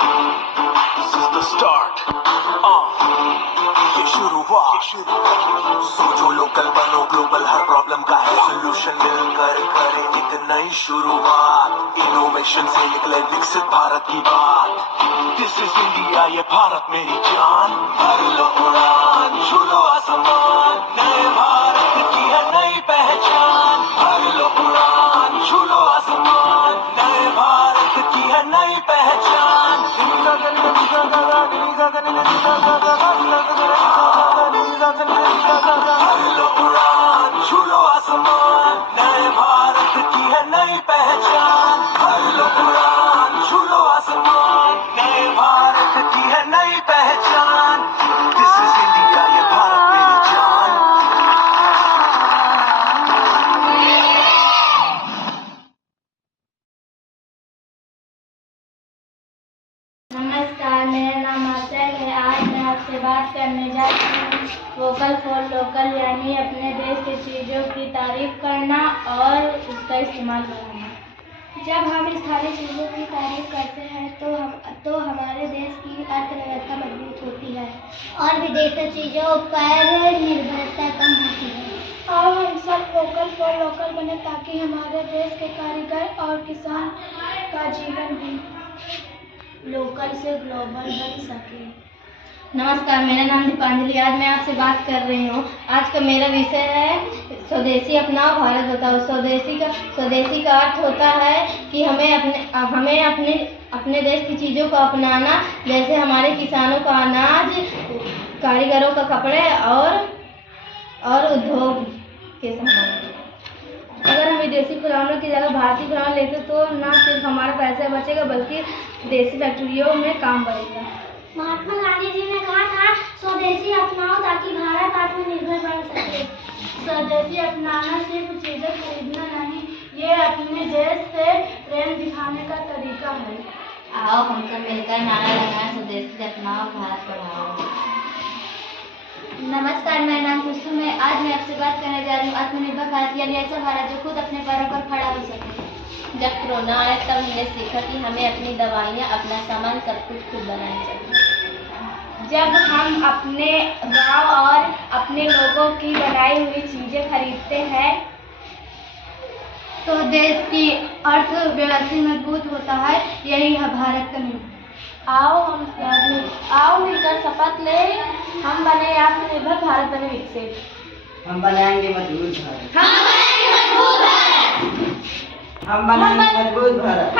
This is the start. ये शुरुआत. सोचो लोकल बनो ग्लोबल, हर प्रॉब्लम का है सोल्यूशन, मिलकर करें एक नई शुरुआत. इनोवेशन से निकले विकसित भारत की बात. दिस इज इंडिया, ये भारत मेरी जान. भर लो उड़ान, छू लो आसमान, नए भारत की है नई पहचान. भर लो उड़ान, छू लो आसमान, नए भारत की है नई पहचान. भर लो उड़ान, छू लो आसमान, नए भारत की है नई पहचान. भर लो उड़ान, छू लो आसमान, नए भारत की है नई पहचान. दिस इज इंडिया, ये भारत मेरी जान. नमस्कार, मेरा नाम आचल है. आज मैं आपसे बात करने जा रही हूँ वोकल फॉर लोकल, यानी अपने देश की चीज़ों की तारीफ करना और उसका इस्तेमाल करना. जब हम स्थानीय चीज़ों की तारीफ करते हैं तो हमारे देश की अर्थव्यवस्था मजबूत होती है और विदेशी चीज़ों पर निर्भरता कम होती है. और हम सब वोकल फॉर लोकल बने ताकि हमारे देश के कारीगर और किसान का जीवन भी लोकल से ग्लोबल बन सके. नमस्कार, मेरा नाम दीपांजलि. आज मैं आपसे बात कर रही हूँ. आज का मेरा विषय है स्वदेशी अपनाओ भारत बचाओ. स्वदेशी का अर्थ होता है कि हमें अपने देश की चीज़ों को अपनाना, जैसे हमारे किसानों का अनाज, कारीगरों का कपड़े और उद्योग के सामान. अगर हम विदेशी खिलौनों की जगह भारतीय खिलौने लेते तो न सिर्फ हमारा पैसा बचेगा बल्कि देसी फैक्ट्रियों में काम बढ़ेगा. महात्मा गांधी जी ने कहा था, स्वदेशी अपनाओ ताकि भारत आत्मनिर्भर बन सके. स्वदेशी अपनाना सिर्फ चीजें खरीदना नहीं, ये अपने देश से प्रेम दिखाने का तरीका है. आओ हम सब मिलकर नारा लगाएं, स्वदेशी अपनाओ भारत बढ़ाओ. नमस्कार, मेरा नाम कुसुम है. आज मैं आपसे बात करने जा रही हूँ आत्मनिर्भर भारत, यानी ऐसा भारत जो खुद अपने पैरों पर खड़ा हो सके. जब कोरोना आया तब हमने सीखा कि हमें अपनी दवाइयाँ, अपना सामान सब कुछ खुद बनाना चाहिए. जब हम अपने गांव और अपने लोगों की बनाई हुई चीज़ें खरीदते हैं तो देश की अर्थव्यवस्था मजबूत होता है. यही है भारत का नींव. आओ मिलकर शपथ ले, हम बने आत्मनिर्भर भारत, बने विकसित. हम बनाएंगे मजबूत भारत. हम बनाएंगे मजबूत भारत. हम बनाएंगे मजबूत भारत.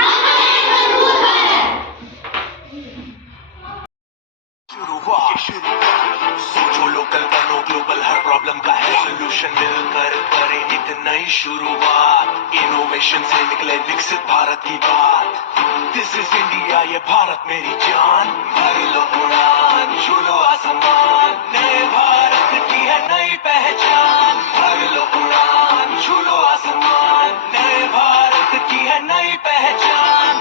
सोचो लोकल बनो ग्लोबल, हर प्रॉब्लम का है सोल्यूशन, मिलकर करें एक नई शुरुआत. इनोवेशन से निकले विकसित भारत की बात. दिस इज इंडिया, ये भारत मेरी जान. भर लो उड़ान, छू लो आसमान, नए भारत की है नई पहचान. भर लो उड़ान, छू लो आसमान, नए भारत की है नई पहचान.